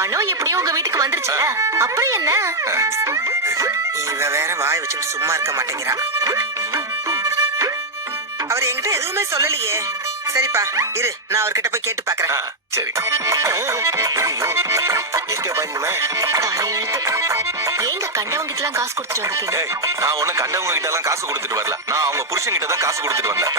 பணம் எப்படியும் உங்க வீட்டுக்கு வந்துருச்சுல, அப்புறம் என்ன? இவ வேற வாய் வச்சுட்டு சும்மா இருக்க மாட்டேங்கிறா. அவர் என்கிட்ட எதுவுமே சொல்லலையே. சரிப்பா இரு, நான் அவர்கிட்ட போய் கேட்டு பாக்குறேன். சரி. ஏங்க கண்டவங்க கிட்ட காசு கொடுத்துட்டு வந்திருக்கீங்க? நான் ஒண்ணு கண்டவங்க கிட்ட எல்லாம் காசு கொடுத்துட்டு வரல. நான் அவங்க புருஷன் கிட்ட தான் காசு கொடுத்துட்டு வந்தேன்.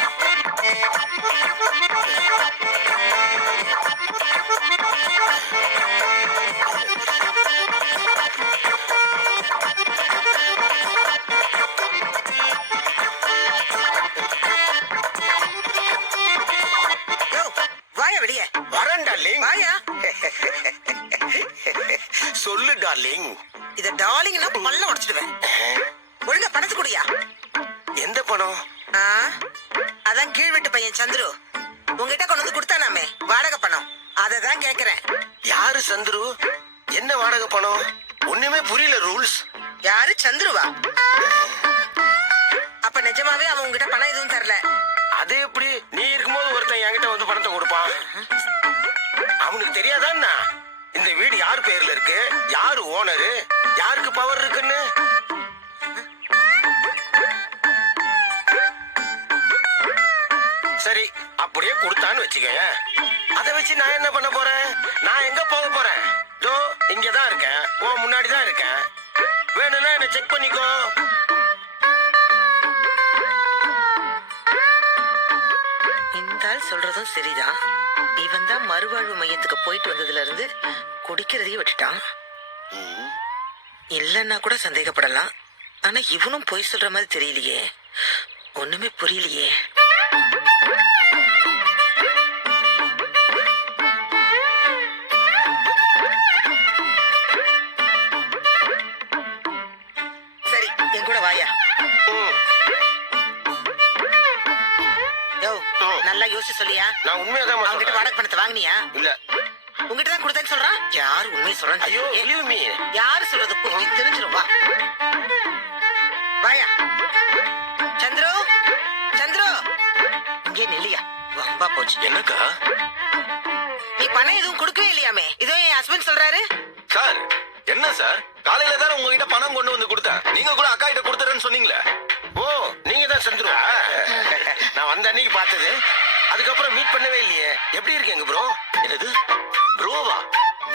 வெளியே வரேன் டார்லிங். வாயா. சொல்லு டார்லிங். இத டார்லிங்னா பல்ல உடைச்சிடுவேன். ஒழுங்கா பணத்து குடியா. எந்த பணம்? அதான் கீழ் வீட்டு பையன் சந்துரு உங்ககிட்ட கொண்டு வந்து கொடுத்தானாமே வாடகை பணம், அததான் கேக்குறேன். யாரு சந்துரு? என்ன வாடகை பணம்? ஒண்ணுமே புரியல. ரூல்ஸ் யாரு? சந்துருவா? அப்ப நிஜமாவே அவன் உங்ககிட்ட பணம் எதுவும் தரல? அது எப்படி? நீ இருக்கும்போது ஒருத்தன் என்கிட்ட வந்து பணத்தை கொடுப்பான். அவனுக்கு தெரியாதான்னா இந்த வீடு யார் பேர்ல இருக்கு, யாரு ஓனரு, யாருக்கு பவர் இருக்குன்னு? சரி அப்படியே கொடுத்தான்னு வச்சுக்க. அதை வச்சு நான் என்ன பண்ண போறேன்? நான் எங்க போக போறேன்? இதோ இங்கதான் இருக்கேன், உன் முன்னாடிதான் இருக்கேன். வேணும்னா என்ன செக் பண்ணிக்கோ. சொல்றதும் சரிதான். இவன் தான் மறுவாழ்வு மையத்துக்கு போயிட்டு வந்ததுல இருந்து குடிக்கிறதையே விட்டுட்டான். இல்லன்னா கூட சந்தேகப்படலாம். ஆனா இவனும் பொய் சொல்ற மாதிரி தெரியலையே. ஒண்ணுமே புரியலையே. சரி என் கூட வாயா. நல்லா யோசிச்சு சொல்லியா? நான் உண்மையாதான் அவங்கிட்ட வாடகை பணத்தை வாங்கினியா? இல்ல. உங்ககிட்ட தான் கொடுத்தேன்னு சொல்றான். யாரு உண்மையை சொல்றான்? ஐயோ எலியுமி. யாரு சொல்றது போய் தெரிஞ்சிரும். வா வாயா. சந்திரு, சந்திரு இங்கே நில்லையா. வம்பா போச்சு. என்னக்கா? நீ பணம் எதுவும் கொடுக்கவே இல்லையாமே. இதோ என் ஹஸ்பண்ட் சொல்றாரு. சார் என்ன சார், காலையில தான் உங்ககிட்ட பணம் கொண்டு வந்து கொடுத்தேன். நீங்க கூட அக்கா கிட்ட கொடுத்துறேன்னு சொன்னீங்களே. ஓ நீங்க தான் சந்துருவா? நான் வந்த அன்னைக்கு பார்த்தது, அதுக்கப்புறம் மீட் பண்ணவே இல்லையே. எப்படி இருக்கீங்க ப்ரோ? என்னது ப்ரோவா?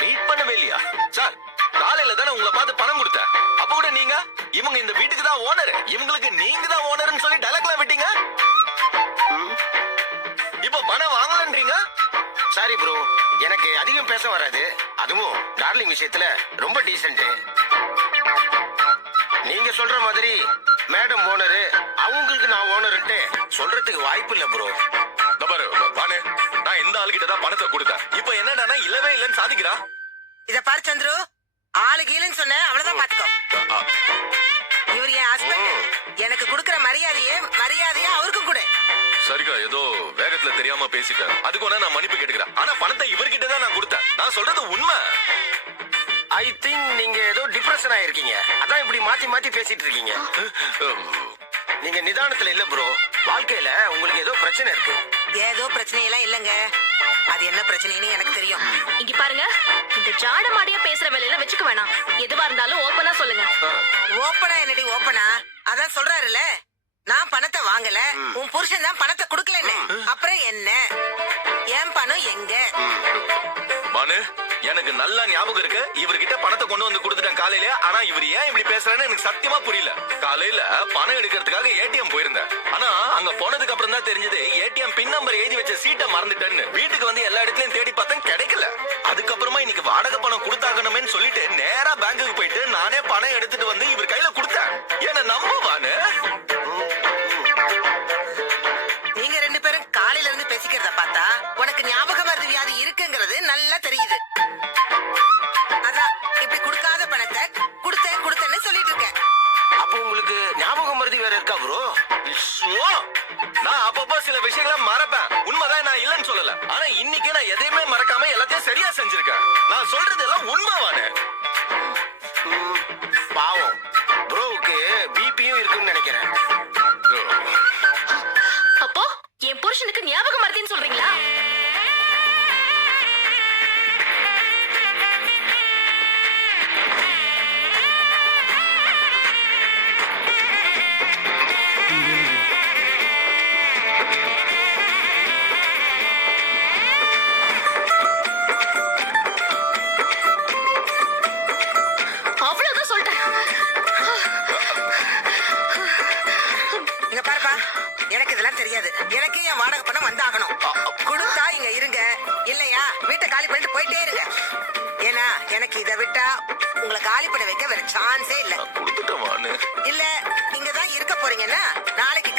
மீட் பண்ணவே இல்லையா? சார் காலையில தானே உங்களை பார்த்து பணம் கொடுத்தேன். அப்ப கூட நீங்க இவங்க இந்த வீட்டுக்கு தான் ஓனர், இவங்களுக்கு நீங்க தான் ஓனர்னு சொல்லி டயலாக்லாம் விட்டீங்க. இப்ப பணம் வாங்கலன்றீங்க. சாரி ப்ரோ, எனக்கு அதிகம் பேச வராது. அதுவும் டார்லிங் விஷயத்துல ரொம்ப டீசென்ட். நீங்க சொல்ற மாதிரி மேடம் ஓனரு, அவங்களுக்கு நான் ஓனர்ன்ட்டு சொல்றதுக்கு வாய்ப்பு இல்ல ப்ரோ. பாரு, நான் இந்த ஆளுகிட்ட தான் பணத்தை கொடுத்தேன். இப்ப என்னடா இல்லவே இல்லன்னு சாதிக்கிறா. இத பாரு சந்துரு, ஆளு கீழன்னு சொன்ன அவ்வளவுதான் பாத்துக்கோ. இவர் என் ஹஸ்பண்ட். எனக்கு கொடுக்கற மரியாதையா அவருக்கும் கொடு. சரிக்கா, ஏதோ வேகத்துல தெரியாம பேசிட்டேன். அதுக்கு ஒண்ணு நான் மன்னிப்பு கேட்டுக்கிறேன். ஆனா பணத்தை இவர்கிட்ட தான் நான் கொடுத்தேன். நான் சொல்றது உண்மை. ஐ திங்க் நீங்க ஏதோ டிப்ரெஷன் ஆயிருக்கீங்க. அதான் இப்படி மாத்தி மாத்தி பேசிட்டு இருக்கீங்க. நீங்க நிதானத்துல இல்ல ப்ரோ. வாழ்க்கையில உங்களுக்கு ஏதோ பிரச்சனை இருக்கு. ஏதோ பிரச்சனை எல்லாம் இல்லங்க. அது என்ன பிரச்சனைன்னு எனக்கு தெரியும். இங்க பாருங்க, இந்த ஜாட மாடியா பேசுற வேலையில வச்சுக்க வேணாம். எதுவா இருந்தாலும் ஓப்பனா சொல்லுங்க. ஓப்பனா என்னடி ஓப்பனா? அதான் சொல்றாருல, நான் பணத்தை வாங்கல, உன் புருஷன் தான் பணத்தை கொடுக்கலன்னு. அப்புறம் என்ன? என் பணம் எங்க? பானு, எனக்கு நல்லா ஞாபகம் இருக்கு. இவர்கிட்ட பணத்தை கொண்டு வந்து கொடுத்துட்டேன் காலையில. ஆனா இவர் ஏன் இப்படி பேசுறான்னு எனக்கு சத்தியமா புரியல. காலையில பணம் எடுக்கிறதுக்காக ஏடிஎம் போயிருந்தேன். ஆனா அங்க போனதுக்கு அப்புறம் தான் தெரிஞ்சது ஏடிஎம் பின் நம்பர் எழுதி வச்ச சீட்டை மறந்துட்டேன்னு. வீட்டுக்கு வந்து எல்லா இடத்துலயும் தேடி பார்த்தேன், கிடைக்கல. அதுக்கப்புறமா இன்னைக்கு வாடகை பணம் கொடுத்தாகணுமேன்னு சொல்லிட்டு நேரா பேங்குக்கு போயிட்டு நானே பணம் எடுத்துட்டு வந்து இவர் கையில கொடுத்தேன். என்ன நம்புவானு? நீங்க ரெண்டு பேரும் காலையில இருந்து பேசிக்கிறத பார்த்தா உனக்கு ஞாபக மறதி வியாதி இருக்குங்கிறது நல்லா தெரியுது. அதான் இப்படி கொடுக்காத பணத்தை கொடுத்தேன்னு சொல்லிட்டு இருக்கேன். அப்ப உங்களுக்கு ஞாபகம் மறதி வேற இருக்கா ப்ரோ? நான் அப்பப்போ சில விஷயங்களை மறப்பேன். உண்மைதான், நான் இல்லைன்னு சொல்லல. ஆனா இன்னைக்கு நான் எதையுமே மறக்காம எல்லாத்தையும் சரியா செஞ்சிருக்கேன். நான் சொல்றது எல்லாம் உண்மைவானு. பாவம் ப்ரோவுக்கு பிபியும் இருக்குன்னு நினைக்கிறேன். அப்போ என் புருஷனுக்கு ஞாபகம் மறதின்னு சொல்றீங்களா? அதெல்லாம் தெரியாது. எனக்கு என் வாடகை பணம் வந்தாகணும். கொடுத்தா இங்க இருங்க, இல்லையா வீட்டை காலி பண்ணிட்டு போயிட்டே இருங்க. ஏன்னா எனக்கு இதை விட்டா உங்களை காலி பண்ண வைக்க வேற சான்ஸே இல்ல. கொடுத்துட்டேன். இல்ல நீங்க தான் இருக்க போறீங்கன்னா நாளைக்கு